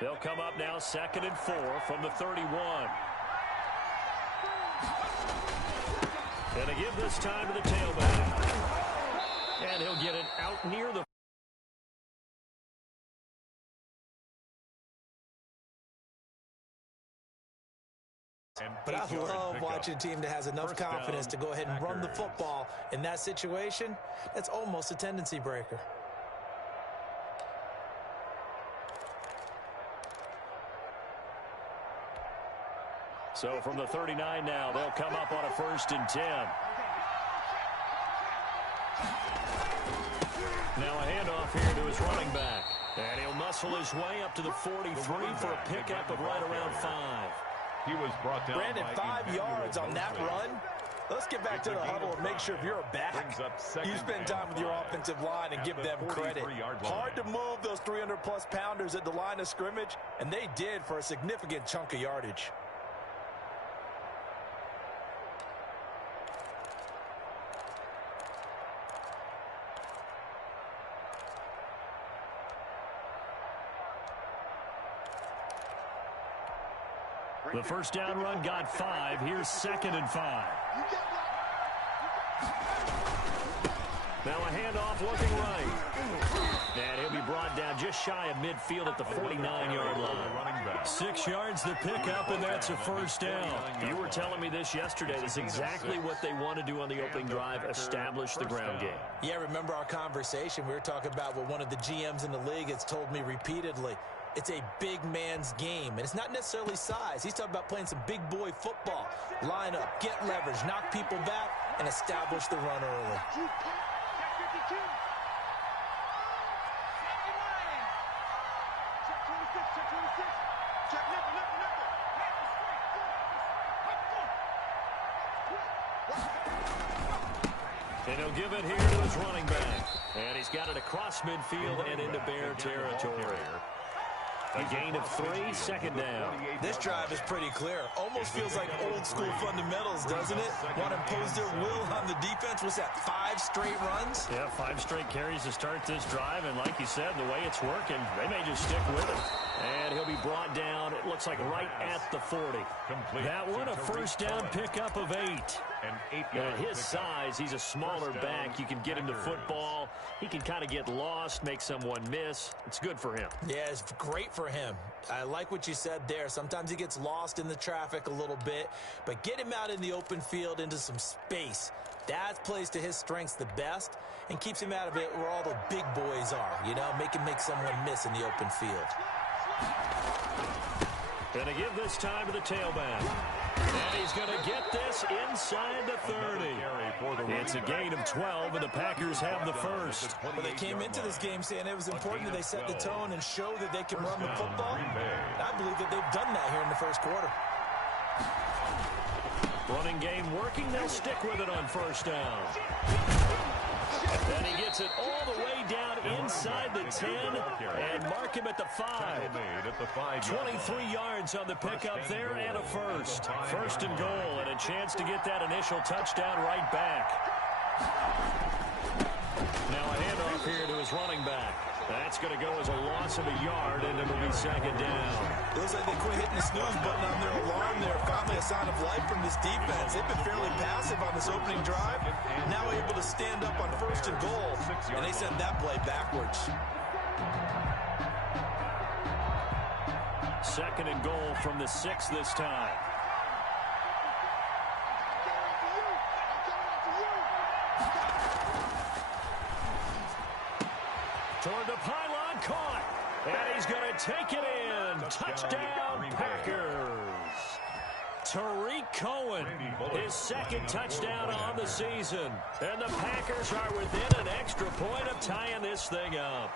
They'll come up now 2nd and 4 from the 31. And they give this time to the tailback. And he'll get it out near the... But I love watching a team that has enough confidence to go ahead and run the football. In that situation, that's almost a tendency breaker. So from the 39 now, they'll come up on a 1st and 10. Now a handoff here to his running back. And he'll muscle his way up to the 43 for a pickup of right around 5. He was brought down. Brandon, 5 yards on that run. Let's get back to the huddle and make sure if you're a back, you spend time with your offensive line and give them credit. Hard to move those 300-plus pounders at the line of scrimmage, and they did for a significant chunk of yardage. The first down run got 5. Here's 2nd and 5. Now a handoff looking right. And he'll be brought down just shy of midfield at the 49-yard line. 6 yards to pick up, and that's a first down. You were telling me this yesterday. That's exactly what they want to do on the opening drive, establish the ground game. Yeah, remember our conversation? We were talking about what one of the GMs in the league has told me repeatedly. It's a big man's game, and it's not necessarily size. He's talking about playing some big boy football. Line up, get leverage, knock people back, and establish the run early. And he'll give it here to his running back. And he's got it across midfield and into Bear territory. A gain of 3, 2nd down. This drive is pretty clear. Almost feels like old school fundamentals, doesn't it? Want to impose their will on the defense. What's that, 5 straight runs? Yeah, 5 straight carries to start this drive. And like you said, the way it's working, they may just stick with it. And he'll be brought down, it looks like right at the 40. That one, a first down pickup of 8. At his size, he's a smaller back. You can get him to football. He can kind of get lost, make someone miss. It's good for him. Yeah, it's great for him. I like what you said there. Sometimes he gets lost in the traffic a little bit, but get him out in the open field into some space. That plays to his strengths the best and keeps him out of it where all the big boys are, you know, make someone miss in the open field. Gonna give this time to the tailback. And he's going to get this inside the 30. It's a gain of 12, and the Packers have the first. Well, they came into this game saying it was important that they set the tone and show that they can run the football. And I believe that they've done that here in the first quarter. Running game working. They'll stick with it on first down. And he gets it all the way down inside the 10 and mark him at the 5. 23 yards on the pickup there and a first. 1st and goal and a chance to get that initial touchdown right back. Now a handoff here to his running back. That's going to go as a loss of a yard, and it'll be 2nd down. It looks like they quit hitting the snooze button on their alarm there. Finally a sign of life from this defense. They've been fairly passive on this opening drive. Now able to stand up on 1st and goal, and they sent that play backwards. 2nd and goal from the 6 this time. Toward the pylon, caught. And he's going to take it in. Touchdown, Packers. Tariq Cohen, his 2nd touchdown on the season. And the Packers are within an extra point of tying this thing up.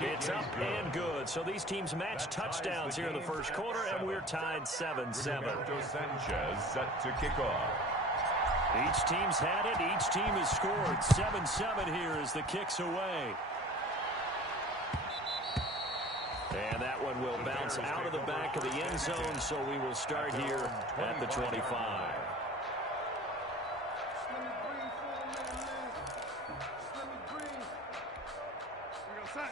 It's up and good. So these teams match touchdowns here in the first quarter, and we're tied 7-7. Set to kick off. Each team's had it. Each team has scored. 7-7 here as the kick's away. And that one will bounce out of the back of the end zone, so we will start here at the 25.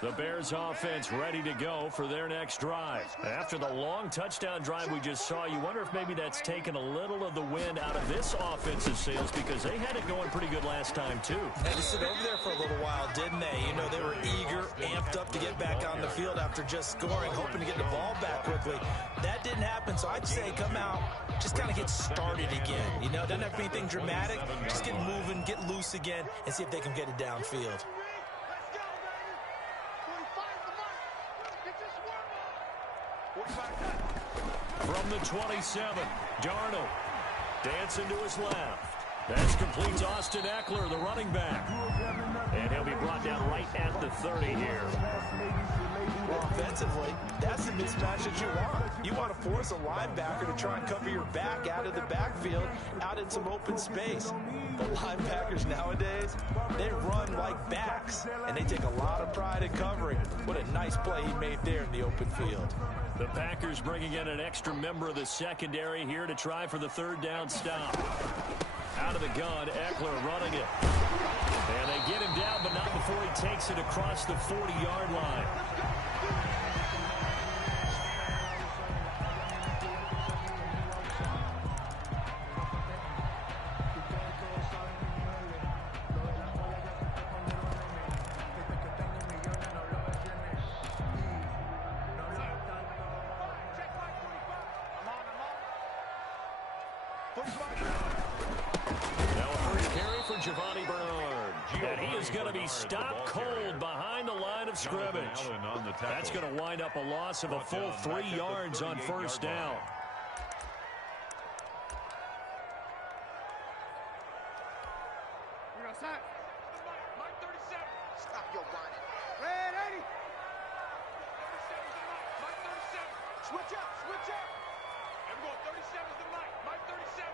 The Bears offense ready to go for their next drive. After the long touchdown drive we just saw, you wonder if maybe that's taken a little of the wind out of this offensive sails, because they had it going pretty good last time too. Had to sit over there for a little while, didn't they? You know, they were eager, amped up to get back on the field after just scoring, hoping to get the ball back quickly. That didn't happen, so I'd say come out, just kind of get started again. You know, doesn't have to be anything dramatic. Just get moving, get loose again, and see if they can get it downfield. From the 27, Darnold dancing to his left. That's complete to Austin Eckler, the running back. And he'll be brought down right at the 30 here. Well, offensively, that's the mismatch that you want. You want to force a linebacker to try and cover your back out of the backfield, out in some open space. The linebackers nowadays, they run like backs, and they take a lot of pride in covering. What a nice play he made there in the open field. The Packers bringing in an extra member of the secondary here to try for the third down stop. Out of the gun, Eckler running it. And they get him down, but not before he takes it across the 40-yard line. Stopped cold behind the line of scrimmage. That's going to wind up a loss of a full 3 yards on first down. Stop your running. Red 80. Switch up, switch up. Everyone, 37 is the mic. Mike 37.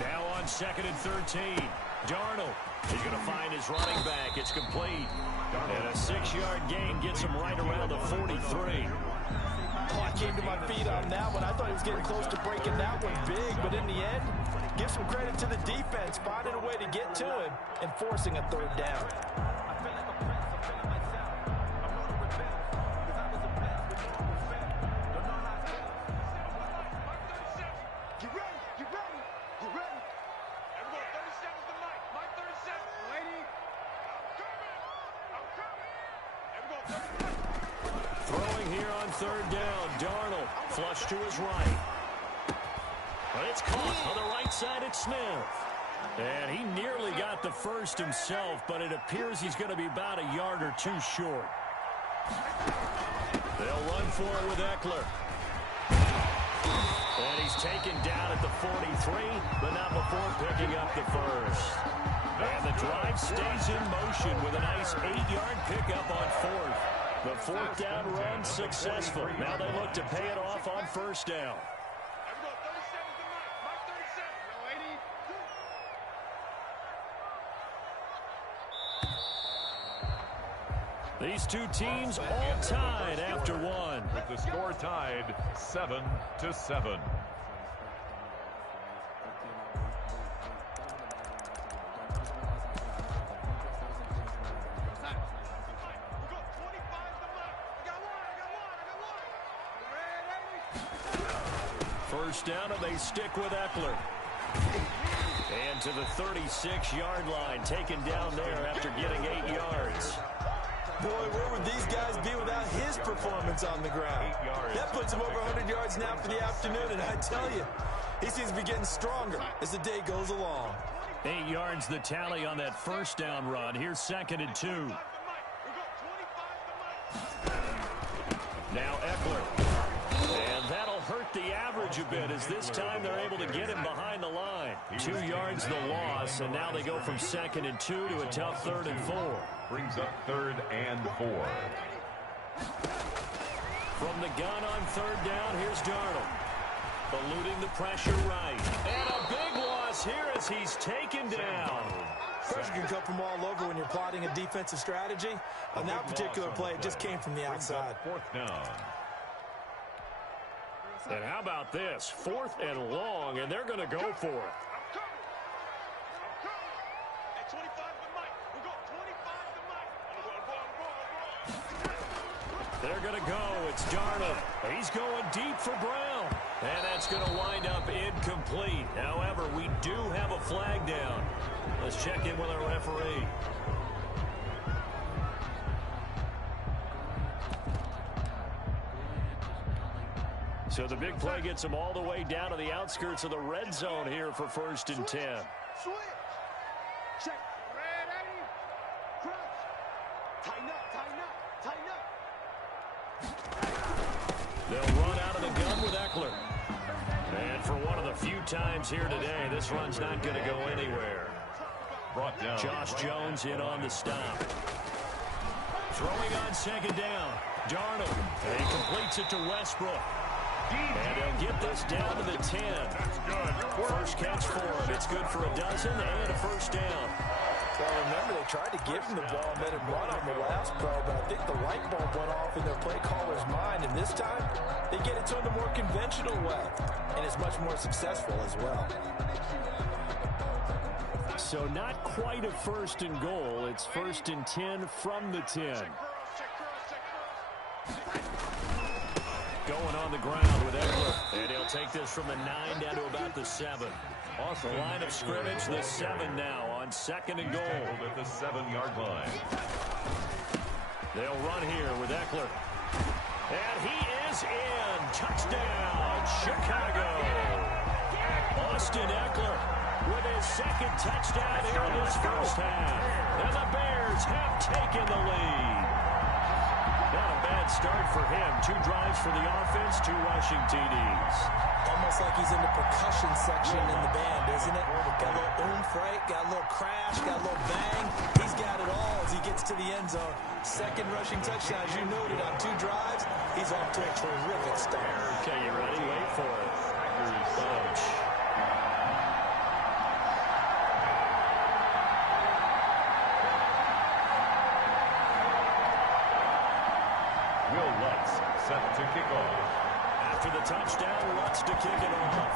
Now on 2nd and 13. Darnold. He's going to find his running back. It's complete. And a 6-yard gain gets him right around the 43. Oh, I came to my feet on that one. I thought he was getting close to breaking that one big, but in the end, give some credit to the defense, finding a way to get to him and forcing a third down. Third down, Darnold, flush to his right. But it's caught on the right side at Smith. And he nearly got the first himself, but it appears he's going to be about a yard or two short. They'll run for it with Eckler. And he's taken down at the 43, but not before picking up the first. And the drive stays in motion with a nice 8-yard pickup on fourth. The fourth down run successful. Now they look to pay it off on first down. These two teams all tied after one. With the score tied 7-7. First down, and they stick with Eckler. And to the 36-yard line, taken down there after getting 8 yards. Boy, where would these guys be without his performance on the ground? That puts him over 100 yards now for the afternoon, and I tell you, he seems to be getting stronger as the day goes along. 8 yards the tally on that first down run. Here's 2nd and 2. Now Eckler. And that'll hurt the average a bit, as this time they're able to get him behind the line. 2 yards the loss, and now they go from 2nd and 2 to a tough 3rd and 4. Brings up 3rd and 4. From the gun on 3rd down, here's Darnold. Eluding the pressure right. And a big loss here as he's taken down. Pressure can come from all over when you're plotting a defensive strategy. On that particular play, it just came from the outside. 4th down. And how about this? 4th and long, and they're going to go for it. They're going to go. It's Darnold. He's going deep for Brown. And that's going to wind up incomplete. However, we do have a flag down. Let's check in with our referee. So the big play gets him all the way down to the outskirts of the red zone here for 1st and 10. Switch. Check. Ready. Cross. Tighten up, tighten up, tighten up. They'll run out of the gun with Eckler. And for one of the few times here today, this run's not going to go anywhere. Brought down. Josh Jones in on the stop. Throwing on 2nd down. Darnold. And he completes it to Westbrook. And they'll get this down to the 10. That's good. First catch for him. It's good for a dozen and a 1st down. Well, remember, they tried to give him the ball and let him run on the last play, but I think the light bulb went off in their play caller's mind, and this time, they get it to him the more conventional way, and it's much more successful as well. So not quite a 1st and goal. It's 1st and 10 from the 10. Going on the ground with Eckler. And he'll take this from the 9 down to about the 7. Awesome. The line of scrimmage, the 7 now on 2nd and goal. At the 7-yard line. They'll run here with Eckler. And he is in. Touchdown, Chicago. Austin Eckler with his 2nd touchdown here in this first half. And the Bears have taken the lead. Not a bad start for him. 2 drives for the offense, 2 rushing TDs. Almost like he's in the percussion section in the band, isn't it? Got a little oomph, right? Got a little crash, got a little bang. He's got it all as he gets to the end zone. 2nd rushing touchdown, as you noted, on 2 drives. He's off to a terrific start. Okay, you ready? Wait for it. Bunch. Will Lutz set to kick off. After the touchdown, Lutz to kick it off.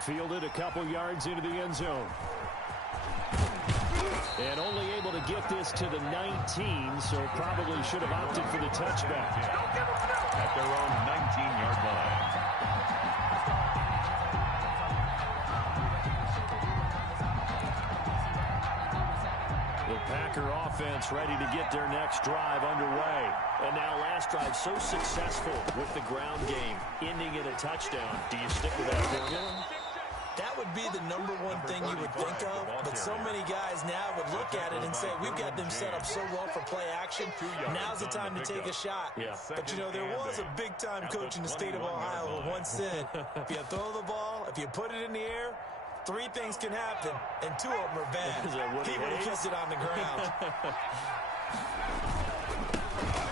Fielded a couple yards into the end zone. And only able to get this to the 19, so probably should have opted for the touchback. At their own 19-yard line. The Packer offense ready to get their next drive underway. And now last drive so successful with the ground game, ending in a touchdown. Do you stick with that formula? That would be the #1 thing you would think of, but so many guys now would look at it and say, we've got them set up so well for play action, now's the time to take a shot. Yeah. But, you know, there was a big-time coach in the state of Ohio who once said, if you throw the ball, if you put it in the air, 3 things can happen, and 2 of them are bad. He would have kept it on the ground.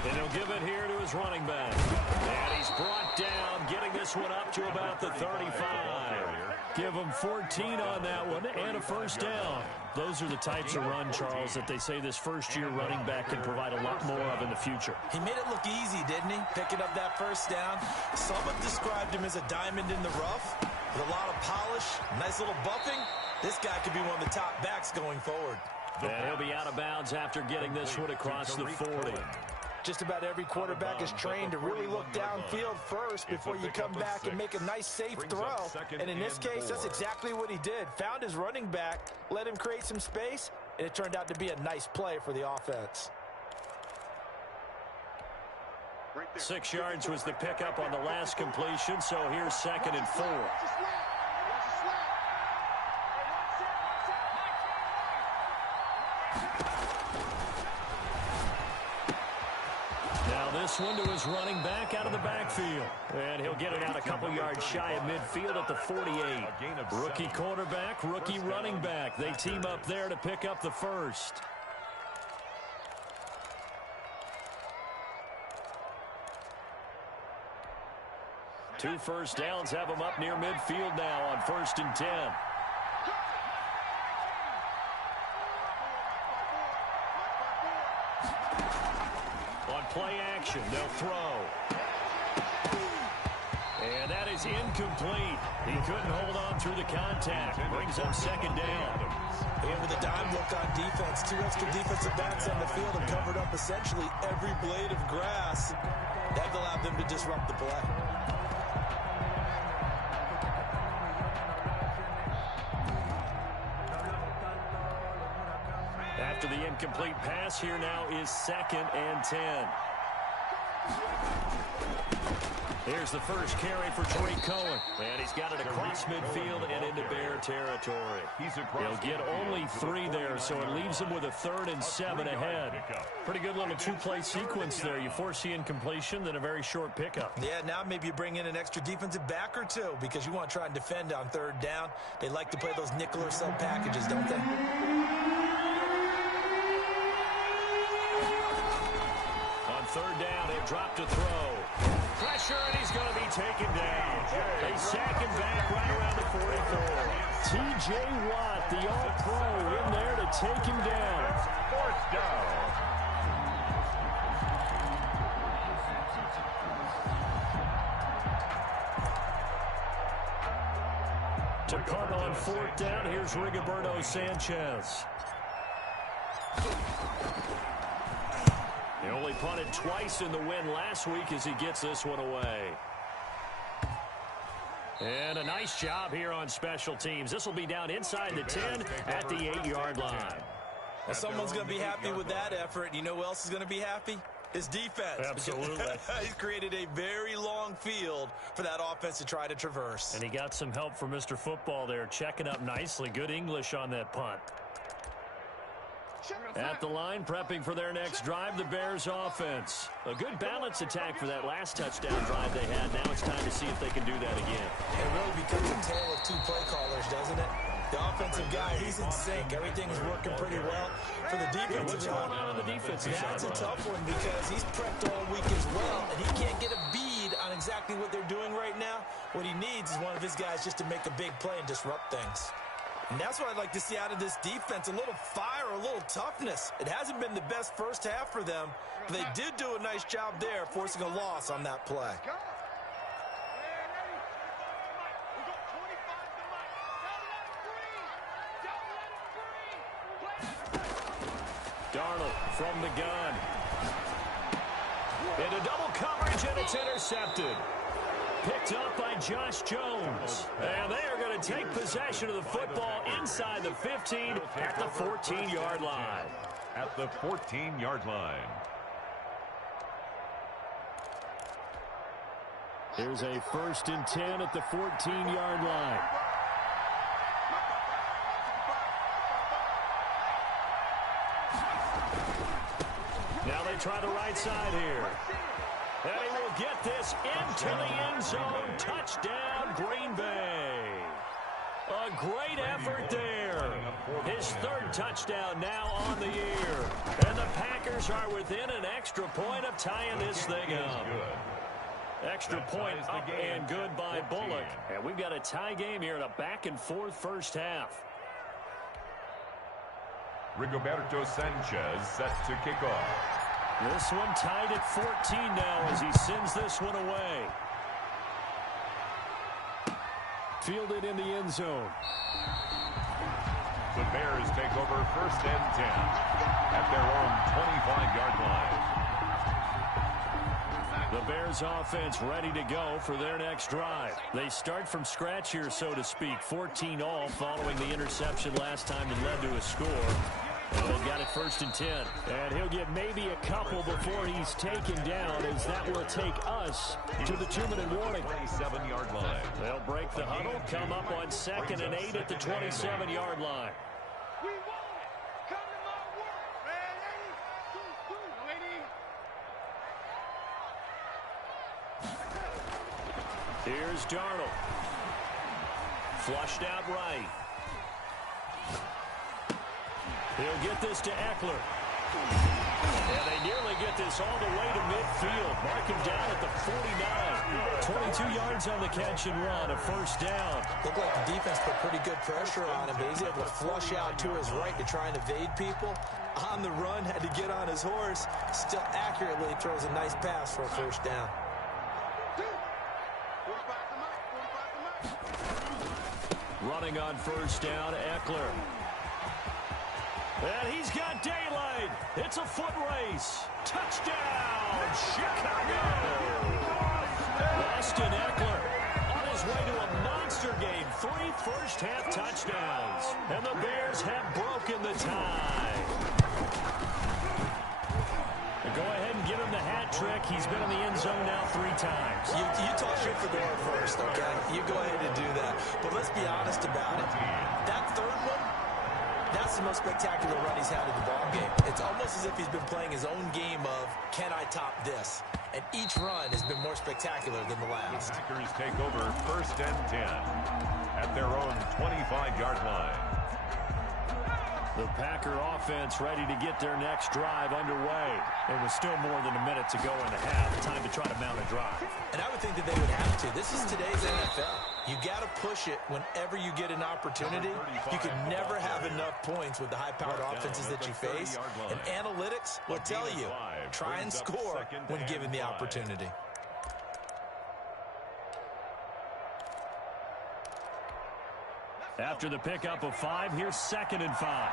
And he'll give it here to his running back. And he's brought down, getting this one up to about the 35. Give him 14 on that one and a 1st down. Those are the types of run, Charles, that they say this first-year running back can provide a lot more of in the future. He made it look easy, didn't he? Picking up that 1st down. Some have described him as a diamond in the rough with a lot of polish, nice little buffing. This guy could be one of the top backs going forward. And he'll be out of bounds after getting this one across the 40. Just about every quarterback is trained to really look downfield first before you come back and make a nice, safe throw. And in this case, that's exactly what he did. Found his running back, let him create some space, and it turned out to be a nice play for the offense. 6 yards was the pickup on the last completion, so here's 2nd and 4. Now this one to his running back out of the backfield. And he'll get it out a couple yards shy of midfield at the 48. Rookie quarterback, rookie running back. They team up there to pick up the 1st. Two 1st downs have them up near midfield now on 1st and 10. On play action, they'll throw. And that is incomplete. He couldn't hold on through the contact. Brings up second down. And with a dime look on defense, 2 extra defensive backs on the field have covered up essentially every blade of grass. That allowed them to disrupt the play. After the incomplete pass, here now is 2nd and 10. Here's the first carry for Tariq Cohen. And he's got it across midfield and into Bear territory. He'll get only 3 there, so it leaves him with a 3rd and 7 ahead. Pretty good little 2-play sequence there. You force the incompletion, then a very short pickup. Yeah, now maybe you bring in an extra defensive back or 2 because you want to try and defend on 3rd down. They like to play those nickel or sub packages, don't they? On 3rd down, he'll drop to throw. Pressure, and he's going to be taken down. They sack him back right around the 44. T.J. Watt, the All-Pro, in there to take him down. 4th down. To punt on 4th down, here's Rigoberto Sanchez. He only punted twice in the win last week as he gets this one away. And a nice job here on special teams. This will be down inside the 10 at the 8-yard line. Well, someone's going to be happy with that effort. You know who else is going to be happy? His defense. Absolutely. He's created a very long field for that offense to try to traverse. And he got some help from Mr. Football there, checking up nicely. Good English on that punt. At the line, prepping for their next drive, the Bears offense. A good balance attack for that last touchdown drive they had. Now it's time to see if they can do that again. It really becomes a tale of 2 play callers, doesn't it? The offensive guy, he's in sync. Everything's working pretty well. For the defensive What's going on the defensive side? That's a tough one because he's prepped all week as well, and he can't get a bead on exactly what they're doing right now. What he needs is one of his guys just to make a big play and disrupt things. And that's what I'd like to see out of this defense, a little fire, a little toughness. It hasn't been the best first half for them, but they did do a nice job there, forcing a loss on that play. Darnold from the gun. Into double coverage, and it's intercepted. Picked up by Josh Jones. And they are going to take possession of the football inside the 15 at the 14-yard line. At the 14-yard line. Here's a 1st and 10 at the 14-yard line. Now they try the right side here. And he will get this into the end zone. Touchdown, Green Bay. A great effort there. His 3rd touchdown now on the year. And the Packers are within an extra point of tying this thing up. Extra point up and good by Bullock. And we've got a tie game here in a back-and-forth first half. Rigoberto Sanchez set to kick off. This one tied at 14 now as he sends this one away. Fielded in the end zone. The Bears take over 1st and 10 at their own 25-yard line. The Bears offense ready to go for their next drive. They start from scratch here, so to speak. 14-all following the interception last time that led to a score. And they've got it 1st and 10. And he'll get maybe a couple before he's taken down, as that will take us to the 2-minute warning. 27-yard line. They'll break the huddle, come up on 2nd and 8 at the 27-yard line. We want it. Come to my work. Ready? Here's Darnold. Flushed out right. He'll get this to Eckler. And they nearly get this all the way to midfield. Mark him down at the 49. 22 yards on the catch and run, a 1st down. Looked like the defense put pretty good pressure on him, but he's able to flush out to his right to try and evade people. On the run, had to get on his horse. Still accurately throws a nice pass for a 1st down. 45. Running on first down, Eckler. And he's got daylight. It's a foot race. Touchdown, Chicago. Austin Eckler on his way to a monster game. 3 first-half touchdowns. And the Bears have broken the tie. Go ahead and give him the hat trick. He's been in the end zone now 3 times. You toss your fedora first, okay? You go ahead and do that. But let's be honest about it. That third one, that's the most spectacular run he's had in the ballgame. It's almost as if he's been playing his own game of, can I top this? And each run has been more spectacular than the last. The Packers take over 1st and 10 at their own 25-yard line. The Packer offense ready to get their next drive underway. It was still more than a minute to go in the half. Time to try to mount a drive. And I would think that they would have to. This is today's NFL. You got to push it whenever you get an opportunity. You can never have enough points with the high-powered offenses that you face. And analytics will tell you, try and score when given the opportunity. After the pickup of 5, here's 2nd and 5.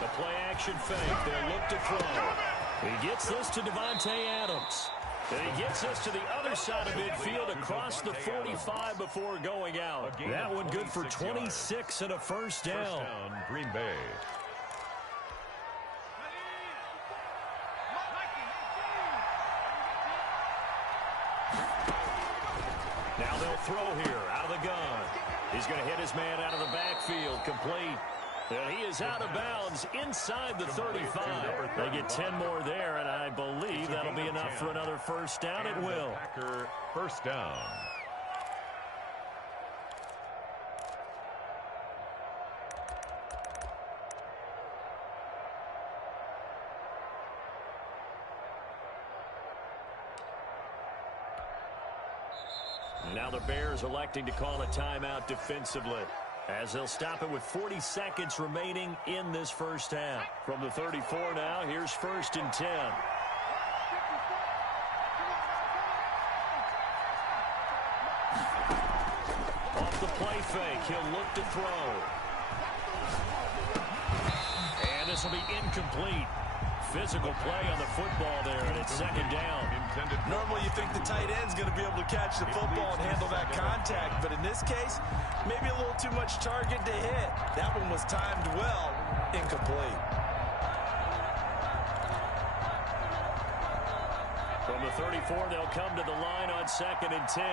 The play-action fake. They'll look to throw. He gets this to Devontae Adams. And he gets this to the other side of midfield across the 45 before going out. That one good for 26 and a first down. Green Bay. Now they'll throw here out of the gun. He's going to hit his man out of the backfield, complete. And he is out of bounds inside the 35. They get 10 more there, and I believe that'll be enough for another first down. It will. Packer first down. Now the Bears electing to call a timeout defensively, as they'll stop it with 40 seconds remaining in this first half. From the 34 now, here's 1st and 10. Off the play fake, he'll look to throw. And this will be incomplete. Physical play on the football there, and it's 2nd down. Normally you think the tight end's going to be able to catch the football and handle that contact, but in this case, maybe a little too much target to hit. That one was timed well, incomplete. From the 34, they'll come to the line on 2nd and 10.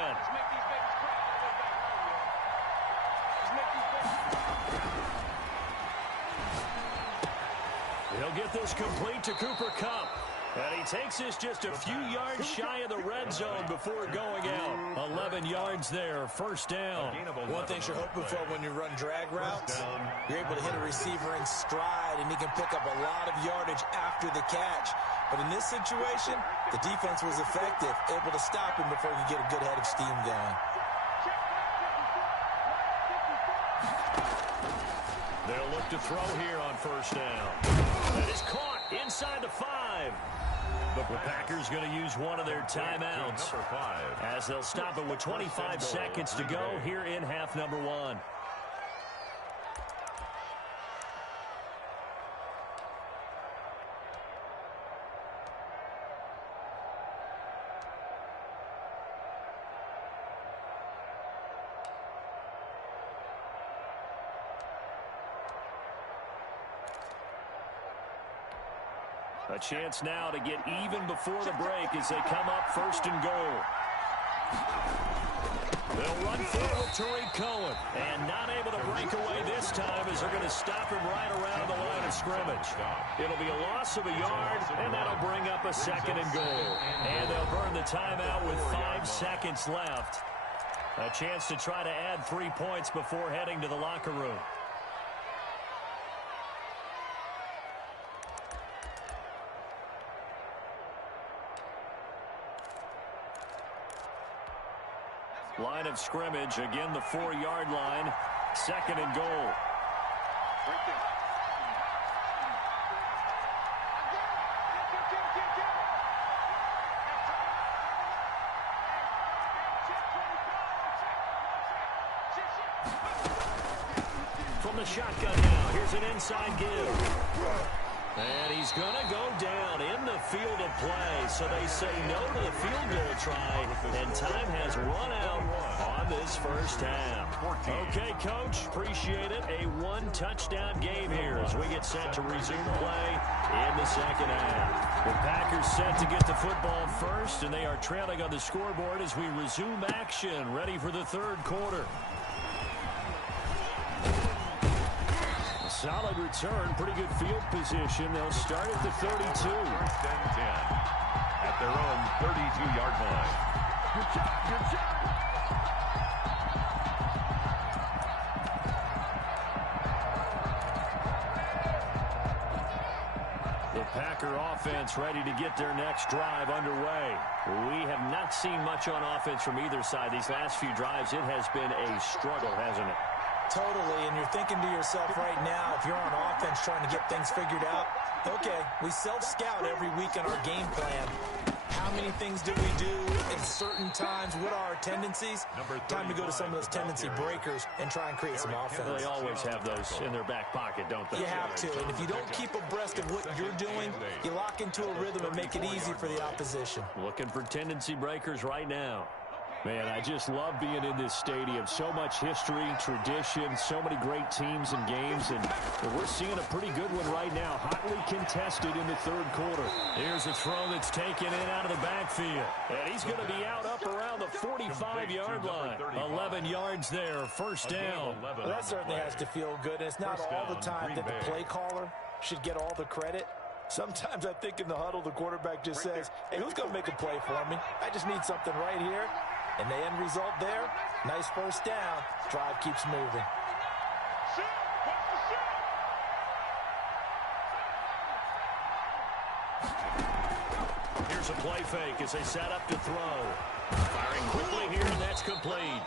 He'll get this complete to Cooper Kupp. And he takes this just a few yards shy of the red zone before going out. 11 yards there, first down. One thing you're hoping for when you run drag routes, you're able to hit a receiver in stride, and he can pick up a lot of yardage after the catch. But in this situation, the defense was effective, able to stop him before he could get a good head of steam going. They'll look to throw here on first down. That is caught inside the 5. But the Packers going to use one of their timeouts as they'll stop it with 25 seconds to go here in half number 1. A chance now to get even before the break as they come up 1st and goal. They'll run forward with Tariq Cohen. And not able to break away this time as they're going to stop him right around the line of scrimmage. It'll be a loss of a yard, and that'll bring up a 2nd and goal. And they'll burn the timeout with 5 seconds left. A chance to try to add 3 points before heading to the locker room. Line of scrimmage, again the 4-yard line, 2nd and goal. From the shotgun now, here's an inside give. And he's going to go down in the field of play. So they say no to the field goal try, and time has run out on this first half. Okay, Coach, appreciate it. A one-touchdown game here as we get set to resume play in the second half. The Packers set to get the football first, and they are trailing on the scoreboard as we resume action, ready for the third quarter. Solid return, pretty good field position. They'll start at the 32. First and 10 at their own 32-yard line. Good job, good job. The Packer offense ready to get their next drive underway. We have not seen much on offense from either side. These last few drives, it has been a struggle, hasn't it? Totally, and you're thinking to yourself right now, if you're on offense trying to get things figured out, okay, we self-scout every week in our game plan. How many things do we do at certain times? What are our tendencies? Time to go to some of those tendency breakers and try and create some offense. They always have those in their back pocket, don't they? You have to, and if you don't keep abreast of what you're doing, you lock into a rhythm and make it easy for the opposition. Looking for tendency breakers right now. Man, I just love being in this stadium. So much history, tradition, so many great teams and games, and we're seeing a pretty good one right now. Hotly contested in the third quarter. Here's a throw that's taken in out of the backfield. And he's going to be out up around the 45-yard line. 11 yards there, first down. Well, that certainly has to feel good. And it's not all the time that the play caller should get all the credit. Sometimes I think in the huddle, the quarterback just says, hey, who's going to make a play for me? I just need something right here. And the end result there, nice first down. Drive keeps moving. Here's a play fake as they set up to throw. Firing quickly here, and that's complete.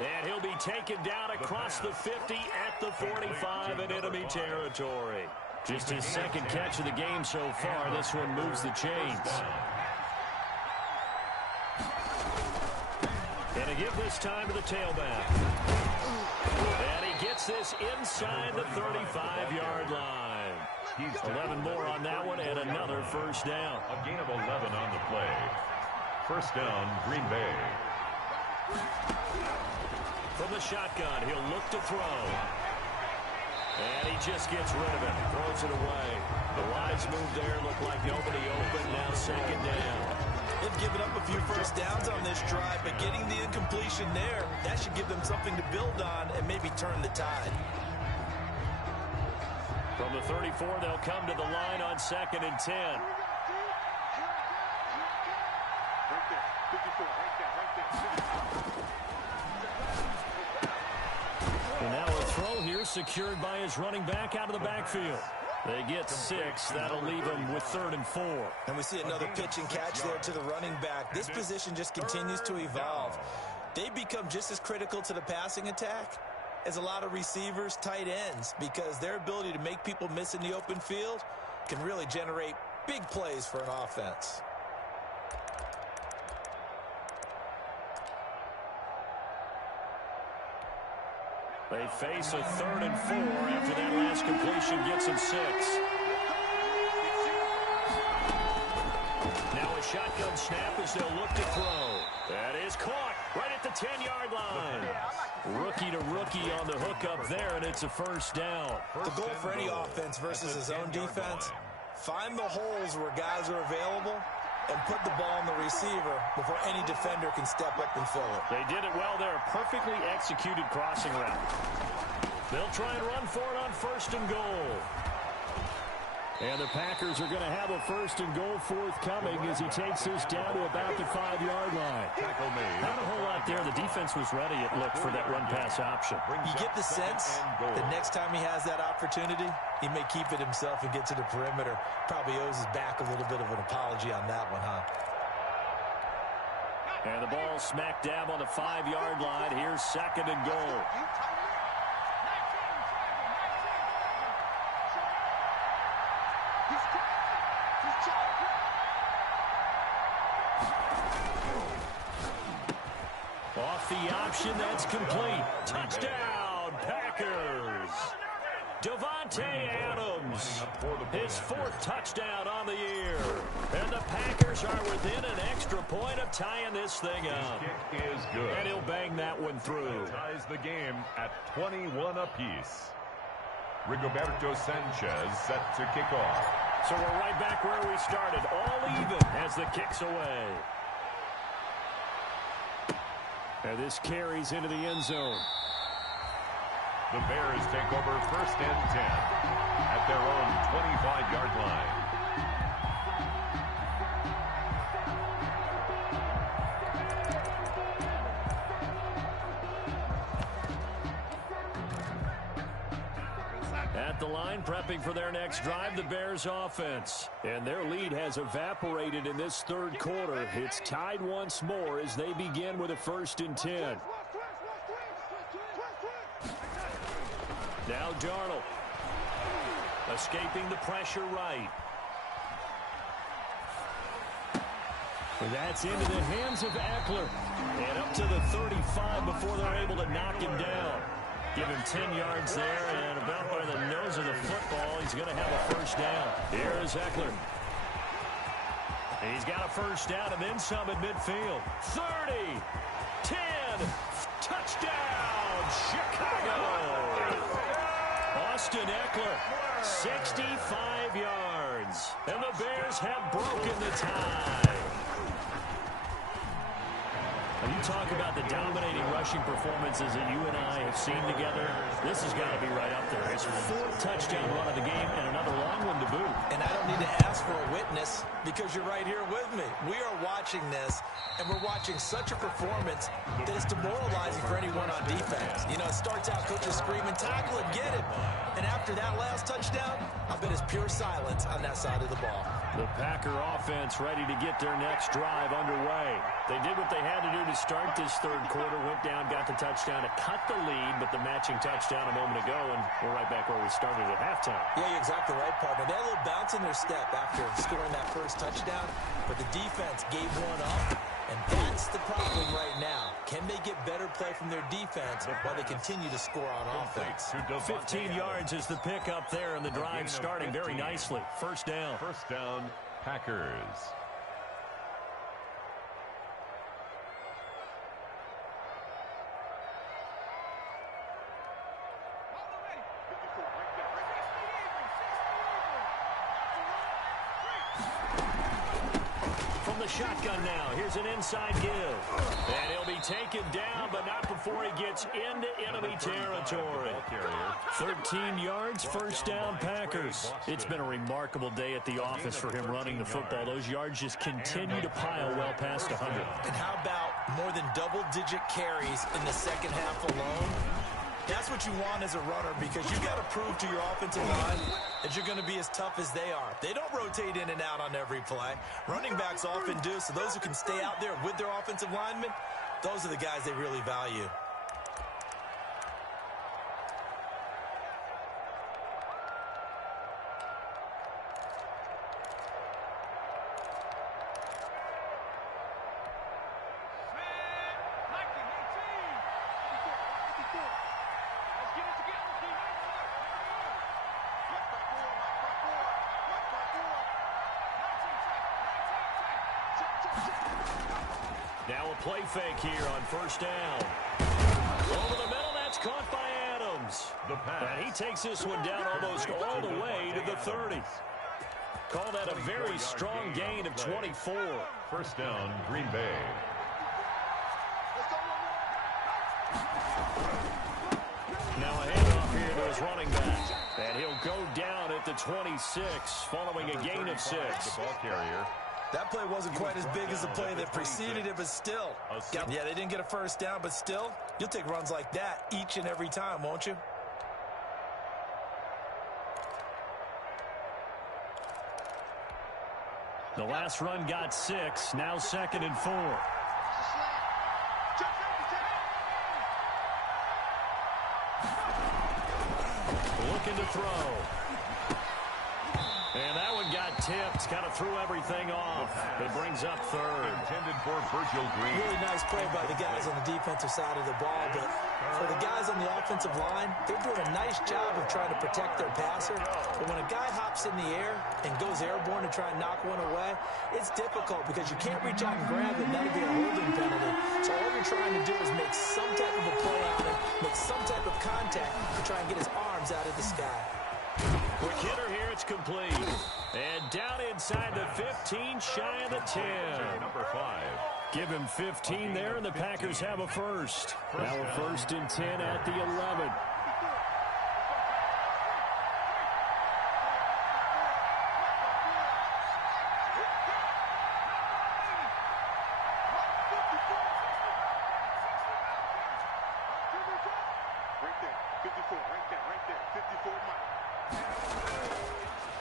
And he'll be taken down across the 50 at the 45 in enemy territory. Just his second catch of the game so far. This one moves the chains. And a give this time to the tailback. And he gets this inside the 35-yard line. 11 more on that one and another first down. A gain of 11 on the play. First down, Green Bay. From the shotgun, he'll look to throw. And he just gets rid of it. Throws it away. The wise move there looked like nobody open. Now second down. They've given up a few first downs on this drive, but getting the incompletion there, that should give them something to build on and maybe turn the tide. From the 34, they'll come to the line on 2nd and 10. Right there. 54, right there. And now a throw here secured by his running back out of the backfield. They get 6. That'll leave them with 3rd and 4. And we see another pitch and catch there to the running back. This position just continues to evolve. They become just as critical to the passing attack as a lot of receivers, tight ends, because their ability to make people miss in the open field can really generate big plays for an offense. They face a 3rd and 4 after that last completion gets them 6. Now a shotgun snap as they'll look to throw. That is caught right at the 10-yard line. Rookie to rookie on the hook up there, and it's a first down. The goal for any offense versus his own defense, find the holes where guys are available and put the ball on the receiver before any defender can step up and fill it. They did it well there. Perfectly executed crossing route. They'll try and run for it on 1st and goal. And the Packers are going to have a 1st and goal forthcoming as he takes this down to about the 5-yard line. Not a whole lot there. The defense was ready, it looked, for that run-pass option. You get the sense the next time he has that opportunity, he may keep it himself and get to the perimeter. Probably owes his back a little bit of an apology on that one, huh? And the ball smack dab on the 5-yard line. Here's 2nd and goal. Off the option, that's complete. Touchdown, Packers. Devontae Adams, his 4th touchdown on the year. And the Packers are within an extra point of tying this thing up. Kick is good. And he'll bang that one through. Ties the game at 21 apiece. Rigoberto Sanchez set to kick off. So we're right back where we started, all even as the kick's away. And this carries into the end zone. The Bears take over 1st and 10 at their own 25-yard line. At the line, prepping for their next drive, the Bears offense. And their lead has evaporated in this 3rd quarter. It's tied once more as they begin with a 1st and 10. Now Darnold, escaping the pressure right. And that's into the hands of Eckler. And up to the 35 before they're able to knock him down. Give him 10 yards there, and about by the nose of the football, he's going to have a 1st down. Here's Eckler. He's got a 1st down and then some at midfield. 30, 10, touchdown, Chicago. Austin Eckler, 65 yards. And the Bears have broken the tie. When you talk about the dominating rushing performances that you and I have seen together, this has got to be right up there. His 4th touchdown run of the game and another long one to boot. And I don't need to ask for a witness because you're right here with me. We are watching this, and we're watching such a performance that it's demoralizing for anyone on defense. You know, it starts out coaches screaming, tackle him, get him. And after that last touchdown, I bet it's pure silence on that side of the ball. The Packer offense ready to get their next drive underway. They did what they had to do to start this 3rd quarter, went down, got the touchdown to cut the lead, but the matching touchdown a moment ago, and we're right back where we started at halftime. Yeah, you're exactly right, partner. They had a little bounce in their step after scoring that 1st touchdown, but the defense gave one up, and that's the problem right now. Can they get better play from their defense while they continue to score on offense? 15 yards is the pickup there, and the drive starting very nicely. 1st down. 1st down, Packers. From the shotgun now, here's an inside give. And he'll be taken down, but not before he gets into enemy territory. 13 yards, 1st down, Packers. It's been a remarkable day at the office for him running the football. Those yards just continue to pile well past 100. And how about more than double-digit carries in the 2nd half alone? That's what you want as a runner because you got to prove to your offensive line that you're going to be as tough as they are. They don't rotate in and out on every play. Running backs often do, so those who can stay out there with their offensive linemen, those are the guys they really value. Now a play fake here on 1st down. Over the middle, that's caught by Adams. And he takes this one down almost all the way to the 30. Call that a very strong gain of 24. 1st down, Green Bay. Now a handoff here to his running back. And he'll go down at the 26 following a gain of 6. Ball carrier. That play wasn't quite as big as the play that preceded it, but still. Yeah, they didn't get a 1st down, but still, you'll take runs like that each and every time, won't you? The last run got 6, now 2nd and 4. Looking to throw. And that one got tipped, kind of threw everything off. It brings up third. Intended for Virgil Green. Really nice play by the guys on the defensive side of the ball, but for the guys on the offensive line, they're doing a nice job of trying to protect their passer. But when a guy hops in the air and goes airborne to try and knock one away, it's difficult because you can't reach out and grab it, and that'd be a holding penalty. So all you're trying to do is make some type of a play on him, make some type of contact to try and get his arms out of the sky. Quick hitter here, it's complete. And down inside the 15, shy of the 10. Number 5. Give him 15 there, and the Packers have a first. Now a 1st and 10 at the 11.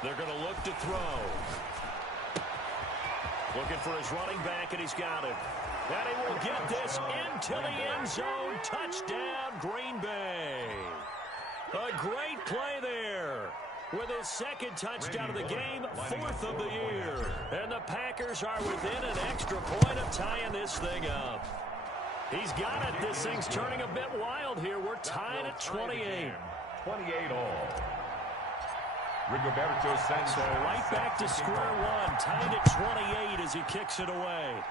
They're going to look to throw. Looking for his running back, and he's got it. And he will get this into the end zone. Touchdown, Green Bay. A great play there. With his 2nd touchdown of the game, 4th of the year. And the Packers are within an extra point of tying this thing up. He's got it. This thing's turning a bit wild here. We're tied at 28. 28 all. Rigoberto Sanchez. So right back to square one. Tied at 28 as he kicks it away.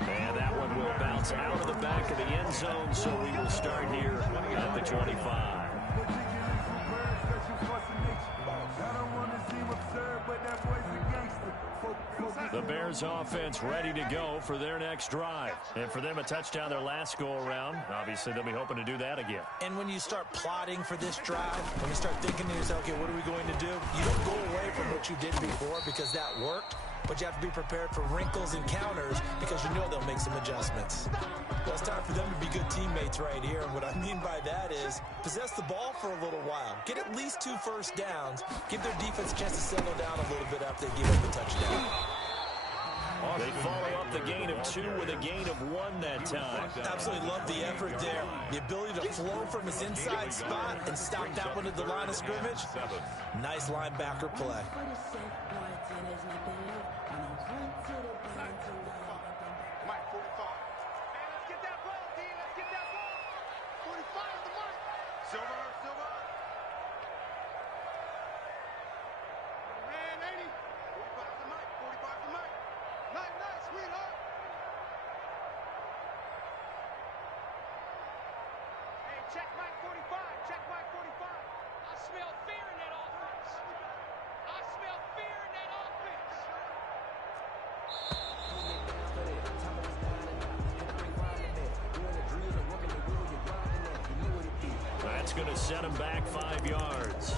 And that one will bounce out of the back of the end zone, so we will start here at the 25. The Bears offense ready to go for their next drive. And for them, a touchdown their last go-around. Obviously, they'll be hoping to do that again. And when you start plotting for this drive, when you start thinking to yourself, okay, what are we going to do? You don't go away from what you did before because that worked, but you have to be prepared for wrinkles and counters because you know they'll make some adjustments. Well, it's time for them to be good teammates right here. And what I mean by that is possess the ball for a little while. Get at least 2 first downs. Give their defense a chance to settle down a little bit after they give up the touchdown. They follow up the gain of 2 with a gain of 1 that time. Absolutely love the effort there. The ability to flow from his inside spot and stop that one at the line of scrimmage. Nice linebacker play. Check Mike 45. Check Mike 45. I smell fear in that offense. I smell fear in that offense. That's going to set him back 5 yards.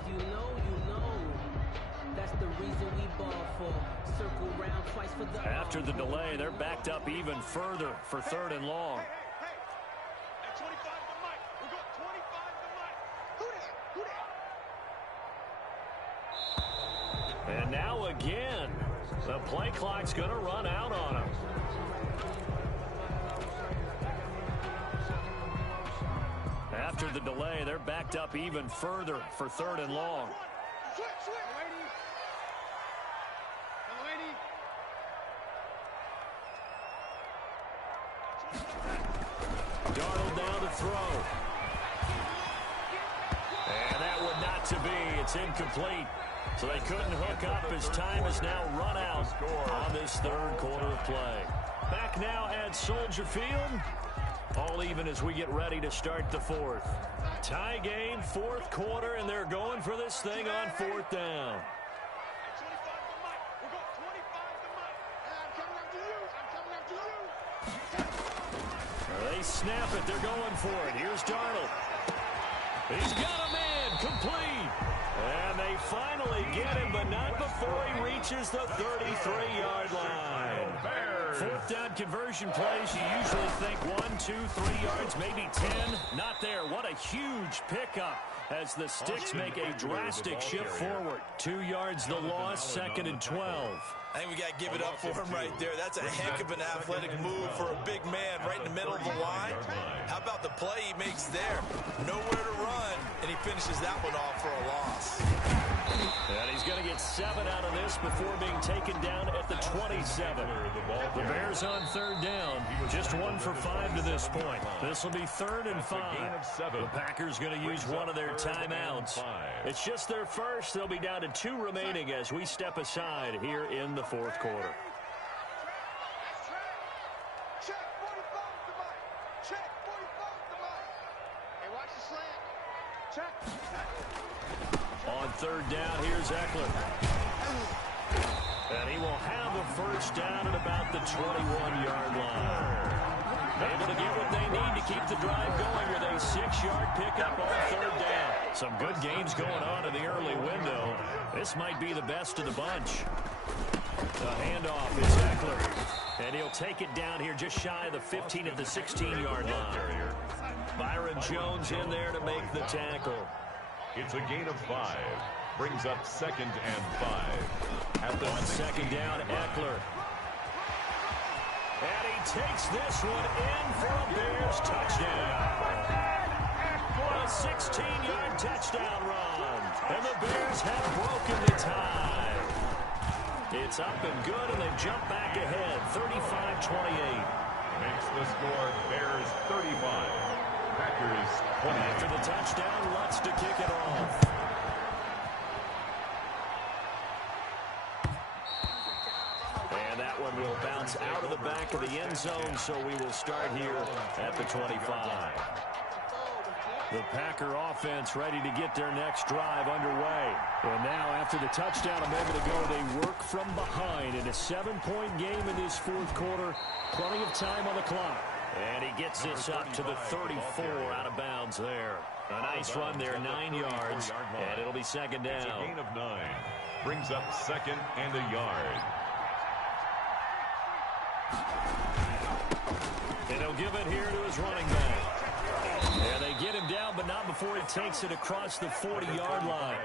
If you know, you know. That's the reason we ball for. Circle round twice for the... After the delay, they're backed up even further for 3rd and long. At 25 to Mike. We got 25 to Mike. Who that? And now again, the play clock's going to run out on him. After the delay, they're backed up even further for 3rd and long. Darnold down to throw. And that would not to be. It's incomplete. So they couldn't hook up as time is now run out on this 3rd quarter of play. Back now at Soldier Field. All even as we get ready to start the 4th. Tie game, 4th quarter, and they're going for this thing on 4th down. They snap it. They're going for it. Here's Darnold. He's got a man. Complete. And they finally get him, but not before he reaches the 33-yard line. 4th down conversion plays, you usually think 1, 2, 3 yards, maybe 10. Not there. What a huge pickup as the Sticks make a drastic shift forward. 2 yards the loss, 2nd and 12. I think we got to give it up for him right there. That's a heck of an athletic move for a big man right in the middle of the line. How about the play he makes there? Nowhere to run, and he finishes that one off for a loss. And he's going to get 7 out of this before being taken down at the 27. The Bears on 3rd down. Just 1 for 5 to this point. This will be 3rd and 5. The Packers going to use one of their timeouts. It's just their first. They'll be down to 2 remaining as we step aside here in the 4th quarter. Check 45 to Mike. Check 45 to Mike. Hey, watch the slant. Check. On 3rd down, here's Eckler. And he will have a first down at about the 21-yard line. Able to get what they need to keep the drive going with a 6-yard pickup on 3rd down. Some good gains going on in the early window. This might be the best of the bunch. The handoff is Eckler. And he'll take it down here just shy of the 15 at the 16-yard line. Byron Jones in there to make the tackle. It's a gain of 5. Brings up 2nd and 5. At the on 2nd down, Eckler. And he takes this one in for a Bears touchdown. A 16-yard touchdown run. And the Bears have broken the tie. It's up and good, and they jump back ahead, 35-28. Makes the score Bears 35. Packers 20. After the touchdown, Lutz to kick it off. And that one will bounce out of the back of the end zone, so we will start here at the 25. The Packer offense ready to get their next drive underway. And now, after the touchdown a moment ago, they work from behind in a 7-point game in this 4th quarter. Plenty of time on the clock. And he gets this up to the 34 out of bounds there. A nice run there, 9 yards, and it'll be 2nd down. It's a gain of 9. Brings up 2nd and a yard. And he'll give it here to his running back. And they get him down, but not before he takes it across the 40-yard line.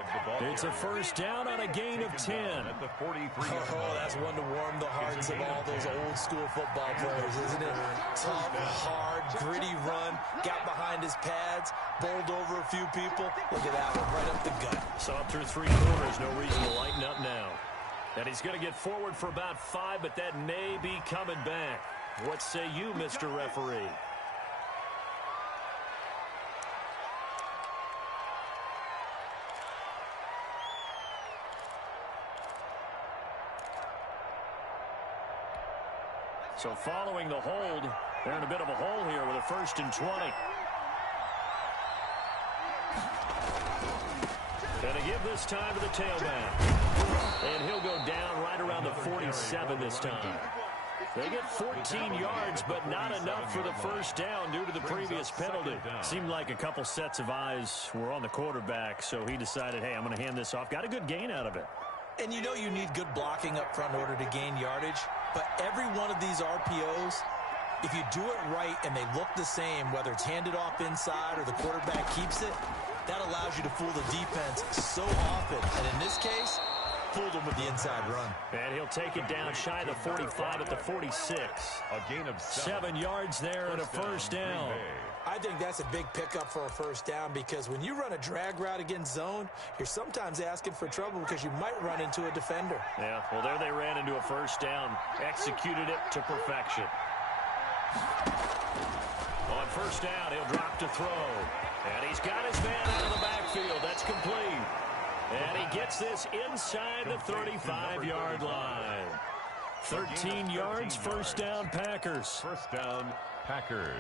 It's a first down on a gain of 10. At the 43. Oh, that's one to warm the hearts of all those old-school football players, isn't it? Tough, hard, gritty run. Got behind his pads, bowled over a few people. Look at that one, right up the gut. So up through 3 quarters, no reason to lighten up now. And he's going to get forward for about 5, but that may be coming back. What say you, Mr. Referee? So following the hold, they're in a bit of a hole here with a 1st and 20. And to give this time to the tailback. And he'll go down right around the 47 this time. They get 14 yards, but not enough for the first down due to the previous penalty. Seemed like a couple sets of eyes were on the quarterback, so he decided, hey, I'm going to hand this off. Got a good gain out of it. And you know you need good blocking up front in order to gain yardage, but every one of these RPOs, if you do it right and they look the same, whether it's handed off inside or the quarterback keeps it, that allows you to fool the defense so often. And in this case, fooled him with the inside run. And he'll take it down shy of the 45 at the 46. A gain of 7 yards there and a first down. I think that's a big pickup for a first down because when you run a drag route against zone, you're sometimes asking for trouble because you might run into a defender. Yeah, well, there they ran into a first down. Executed it to perfection. On first down, he'll drop to throw. And he's got his man out of the backfield. That's complete. And he gets this inside the 35-yard line. 13 yards, first down, Packers. First down, Packers.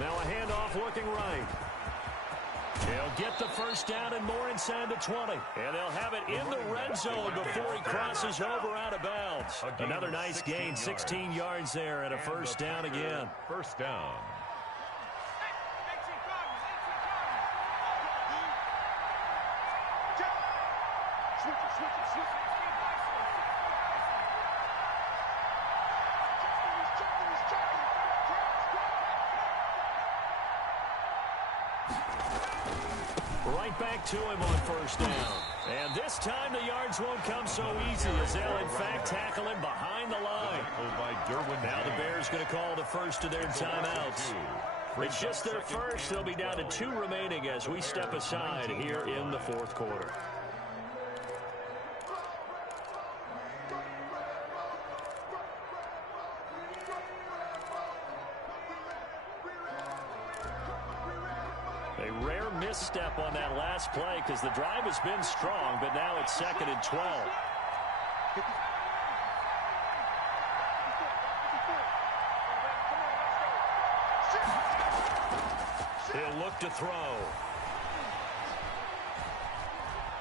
Now a handoff looking right. He'll get the first down and more inside the 20. And they'll have it in the red zone before he crosses over out of bounds. Another nice gain, 16 yards there and a first down again. First down. Right back to him on first down. And this time the yards won't come so easy as they'll in fact tackle him behind the line. Now the Bears going to call the first of their timeouts. It's just their first. They'll be down to 2 remaining as we step aside here in the fourth quarter. A rare misstep on that last play because the drive has been strong, but now it's 2nd and 12. He'll look to throw.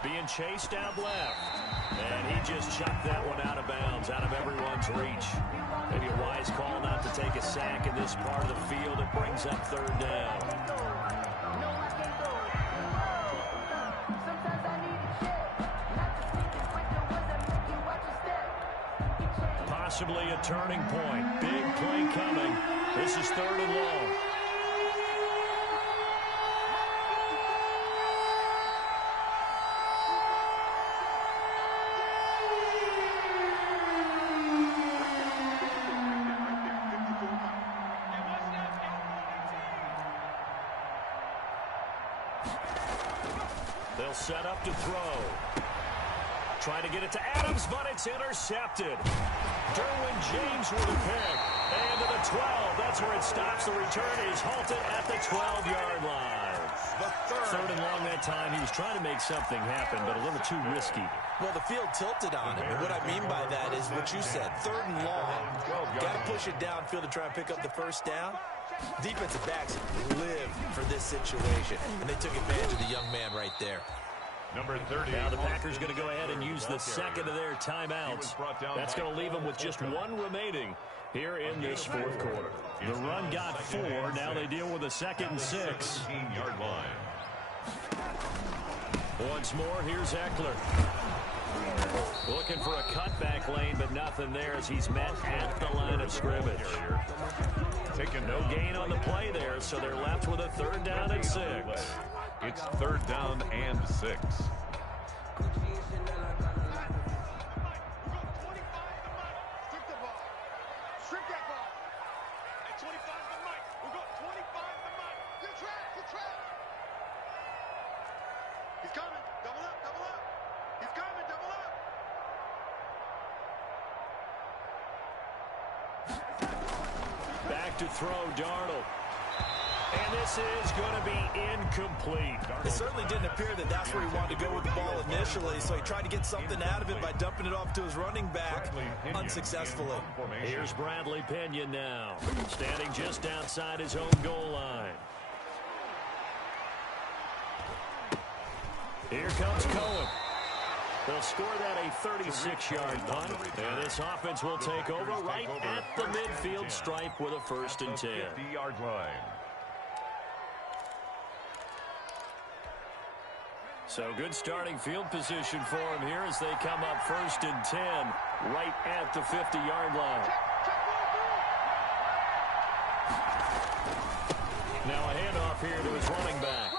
Being chased out left. And he just chucked that one out of bounds, out of everyone's reach. Maybe a wise call not to take a sack in this part of the field. It brings up 3rd down. Possibly a turning point. Big play coming. This is 3rd and long. They'll set up to throw. Trying to get it to Adams, but it's intercepted. Derwin James with a pick. And to the 12. That's where it stops. The return is halted at the 12-yard line. Third and long that time. He was trying to make something happen, but a little too risky. Well, the field tilted on him. And what I mean by that is what you said. 3rd and long. Got to push it downfield to try and pick up the first down. Defensive backs live for this situation. And they took advantage of the young man right there. Number 30. Now the Packers going to go ahead and use the second of their timeouts. That's going to leave them with just 1 remaining here in this fourth quarter. The run got 4. Now they deal with a 2nd and 6. 17-yard line. Once more, here's Eckler. Looking for a cutback lane, but nothing there as he's met at the line of scrimmage. No gain on the play there, so they're left with a 3rd down and 6. It's 3rd down and 6. He's coming. Double up, double up. He's coming, double up. Back to throw, Darnold. And this this is going to be incomplete. It certainly didn't appear that that's where he wanted to go with the ball initially, so he tried to get something out of it by dumping it off to his running back unsuccessfully. Here's Bradley Pinion now, standing just outside his own goal line. Here comes Cohen. They'll score that a 36-yard punt, and this offense will take over right at the midfield stripe with a 1st and 10. 50-yard line. So good starting field position for him here as they come up 1st and 10 right at the 50-yard line. Now a handoff here to his running back.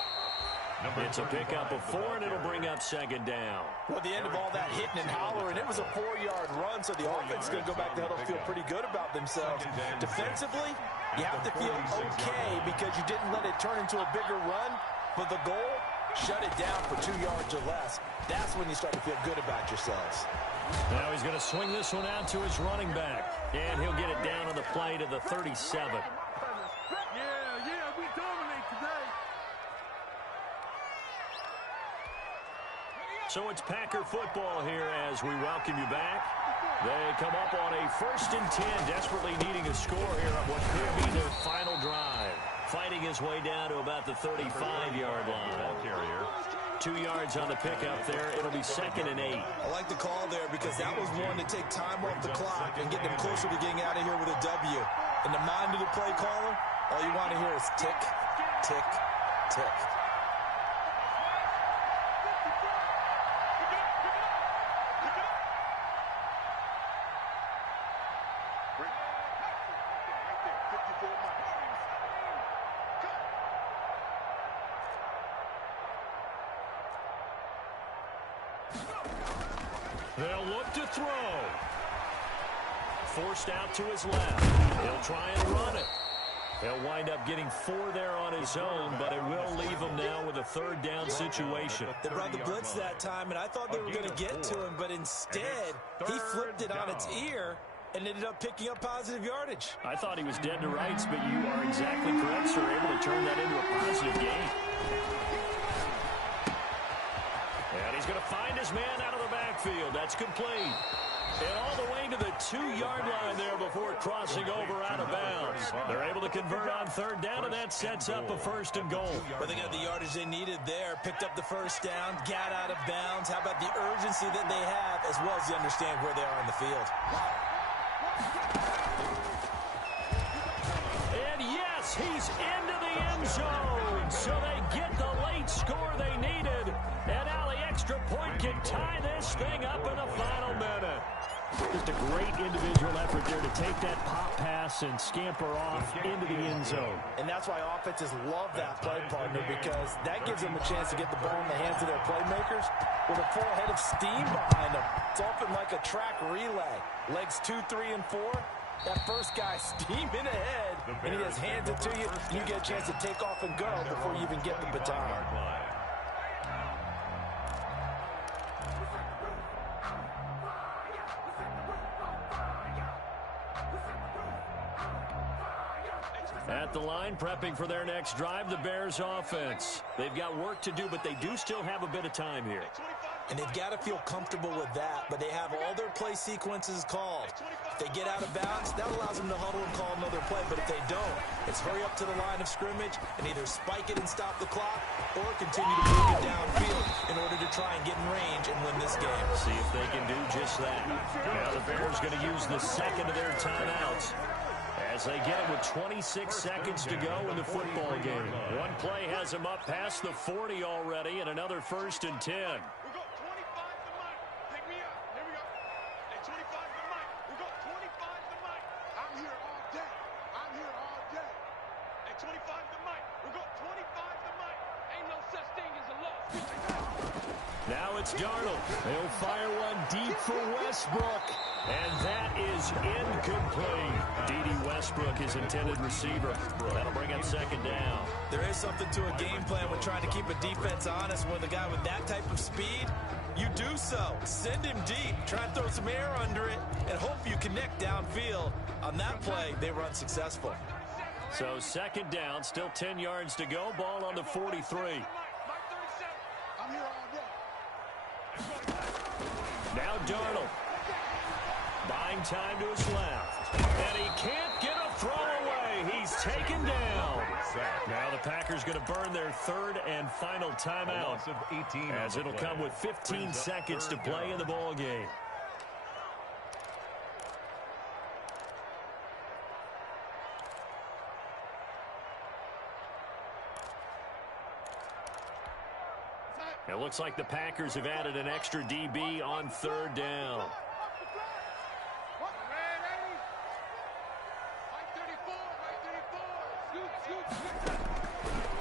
It's a pickup of 4, and it'll bring up 2nd down. Well, at the end of all that hitting and hollering, it was a 4-yard run, so the offense is going to go back to huddle, feel pretty good about themselves. Defensively, you have to feel okay because you didn't let it turn into a bigger run, but the goal, shut it down for 2 yards or less. That's when you start to feel good about yourselves. Now he's going to swing this one out to his running back, and he'll get it down on the play to the 37. We dominate today. So it's Packer football here as we welcome you back. They come up on a 1st and 10, desperately needing a score here on what could be their final drive. Fighting his way down to about the 35-yard line. 2 yards on the pickup there. It'll be 2nd and 8. I like the call there because that was one to take time off the clock and get them closer to getting out of here with a W. In the mind of the play caller, all you want to hear is tick, tick, tick. They'll look to throw. Forced out to his left. He'll try and run it. He'll wind up getting 4 there on his own, but it will leave him now with a 3rd down situation. They brought the blitz that time, and I thought they were going to get to him, but instead, he flipped it on its ear and ended up picking up positive yardage. I thought he was dead to rights, but you are exactly correct, sir. Able to turn that into a positive gain. And he's going to find his man out of the backfield. That's complete. And all the way to the 2-yard line there before crossing over out of bounds. They're able to convert on 3rd down, and that sets up a 1st and goal. But they got the yardage they needed there, picked up the 1st down, got out of bounds. How about the urgency that they have, as well as they understand where they are on the field? And yes, he's into the end zone. So they get the late score they needed. And now the extra point can tie this thing up in the final minute. Just a great individual effort there to take that pop pass and scamper off into the end zone. And that's why offenses love that play partner, because that gives them a chance to get the ball in the hands of their playmakers with a full head of steam behind them. It's often like a track relay. Legs 2, 3, and 4. That first guy steaming ahead, and he just hands it to you, and you get a chance to take off and go before you even get the baton. At the line, prepping for their next drive, the Bears offense. They've got work to do, but they do still have a bit of time here. And they've got to feel comfortable with that, but they have all their play sequences called. If they get out of bounds, that allows them to huddle and call another play, but if they don't, it's hurry up to the line of scrimmage and either spike it and stop the clock or continue to move it downfield in order to try and get in range and win this game. See if they can do just that. Now the Bears going to use the 2nd of their timeouts as they get it with 26 seconds to go in the football game. One play has them up past the 40 already, and another 1st and 10. We got 25 to Mike. Take me out. Here we go. Hey, 25 to Mike. We got 25 to Mike. I'm here all day. I'm here all day. Hey, 25 to Mike. We got 25 to Mike. Ain't no such thing as a loss. Now it's Darnold. He'll fire one deep for Westbrook. And that is incomplete. D.D. Westbrook, his intended receiver. That'll bring up 2nd down. There is something to a game plan when trying to keep a defense honest. With a guy with that type of speed, you do so. Send him deep. Try and throw some air under it and hope you connect downfield. On that play, they were unsuccessful. So second down, still 10 yards to go. Ball on the 43. I'm here all day. Now Darnold. Buying time to his left. And he can't get a throw away. He's taken down. Now the Packers going to burn their third and final timeout, as it'll come with 15 seconds to play in the ball game. It looks like the Packers have added an extra DB on third down.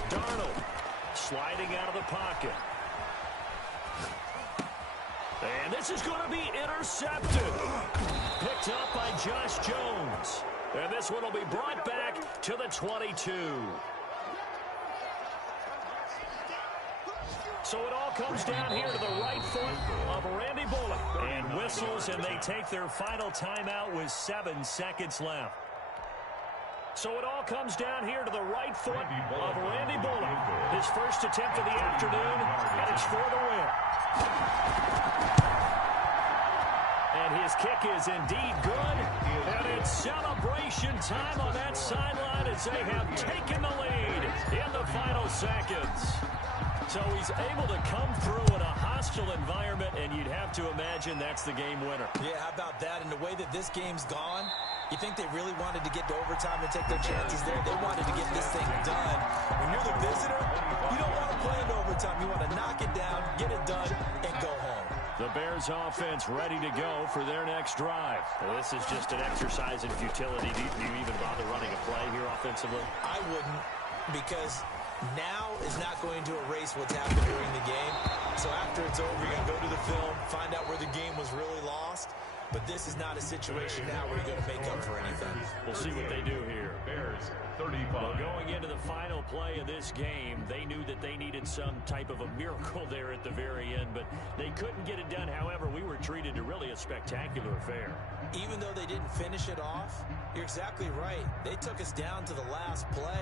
Darnold sliding out of the pocket. And this is going to be intercepted. Picked up by Josh Jones. And this one will be brought back to the 22. So it all comes down here to the right foot of Randy Bullock. And whistles, and they take their final timeout with 7 seconds left. So it all comes down here to the right foot of Randy Bullock. His first attempt of the afternoon, and it's for the win. And his kick is indeed good. And it's celebration time on that sideline as they have taken the lead in the final seconds. So he's able to come through in a hostile environment, and you'd have to imagine that's the game winner. Yeah, how about that? And the way that this game's gone, you think they really wanted to get to overtime and take their chances there? They wanted to get this thing done. When you're the visitor, you don't want to play in overtime. You want to knock it down, get it done, and go home. The Bears offense ready to go for their next drive. Well, this is just an exercise in futility. Do you even bother running a play here offensively? I wouldn't, because now is not going to erase what's happened during the game. So after it's over, you're going to go to the film, find out where the game was really lost. But this is not a situation now where you're going to make up for anything. We'll see what they do here. Bears 35. Well, going into the final play of this game, they knew that they needed some type of a miracle there at the very end, but they couldn't get it done. However, we were treated to really a spectacular affair. Even though they didn't finish it off, you're exactly right. They took us down to the last play.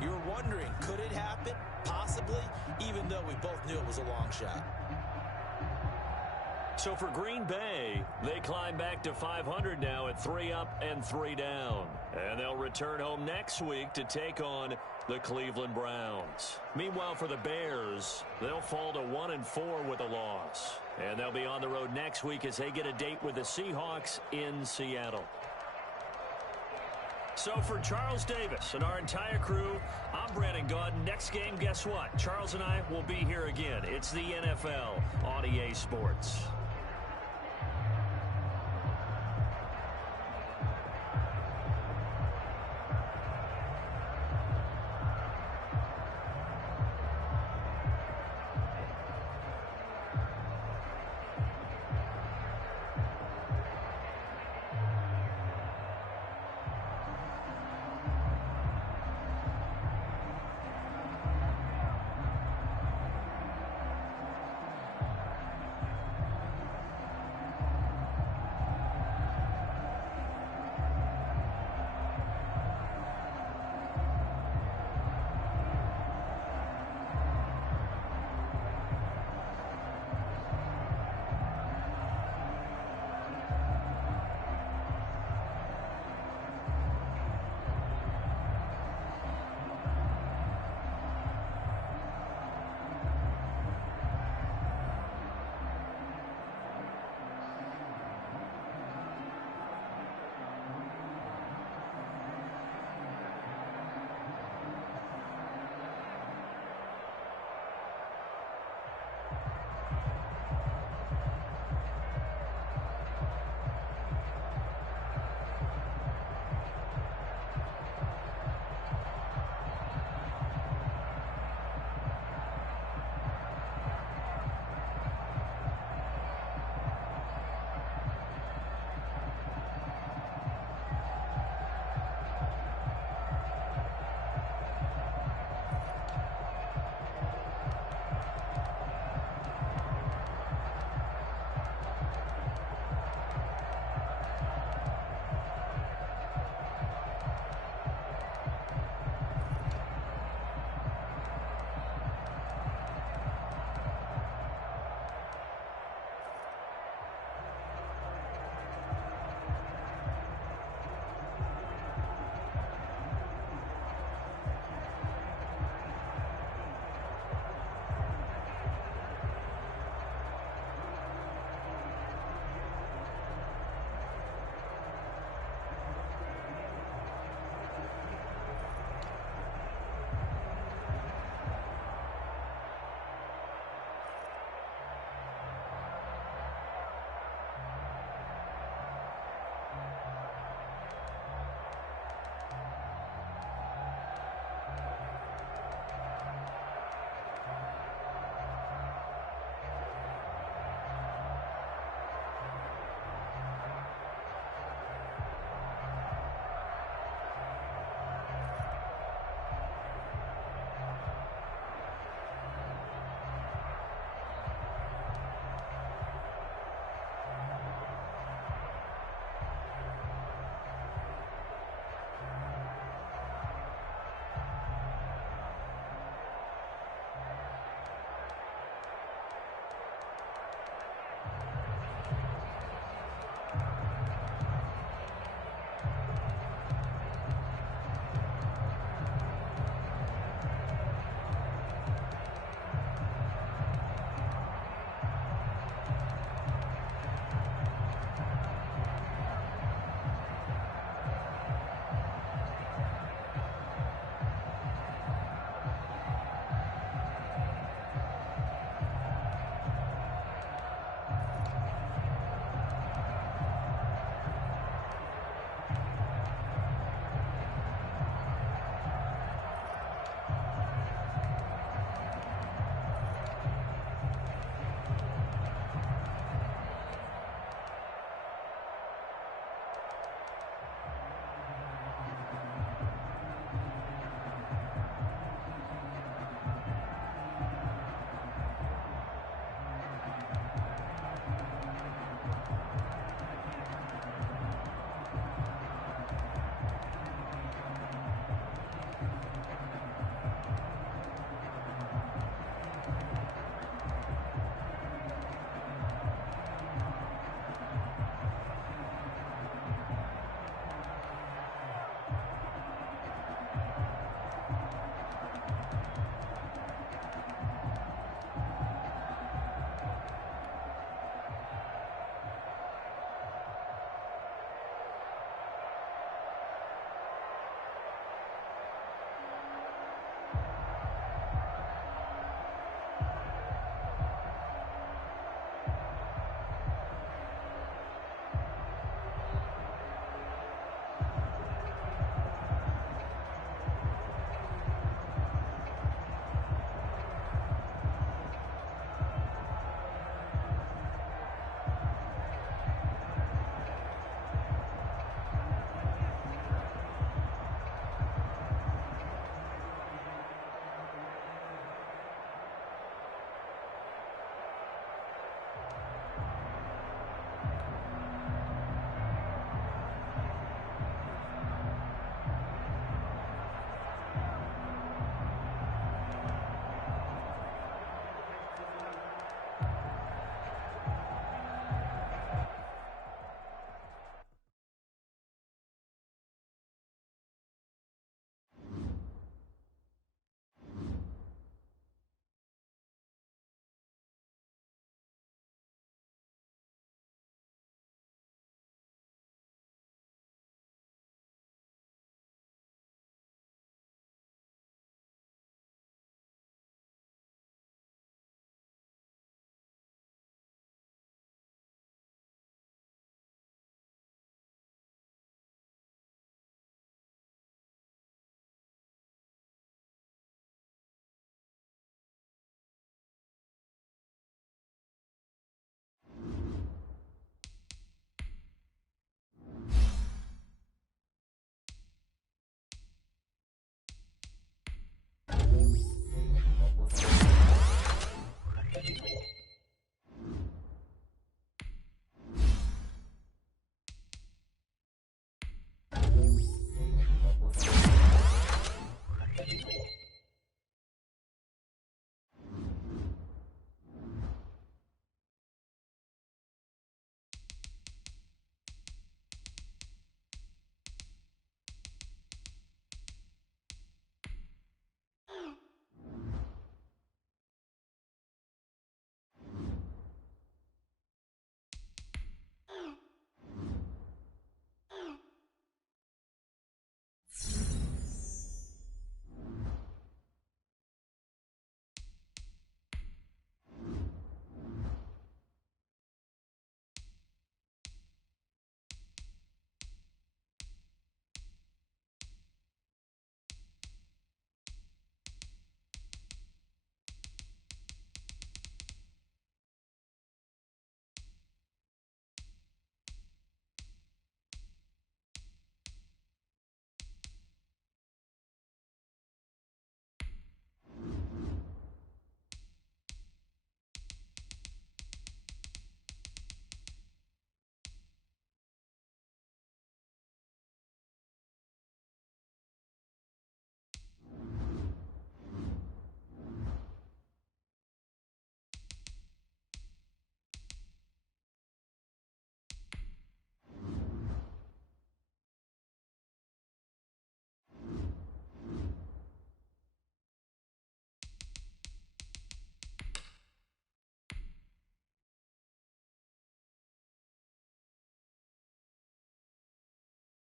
You were wondering, could it happen? Possibly, even though we both knew it was a long shot. So for Green Bay, they climb back to 500 now at 3 up and 3 down. And they'll return home next week to take on the Cleveland Browns. Meanwhile, for the Bears, they'll fall to 1-4 with a loss. And they'll be on the road next week as they get a date with the Seahawks in Seattle. So for Charles Davis and our entire crew, I'm Brandon Gaudin. Next game, guess what? Charles and I will be here again. It's the NFL on EA Sports.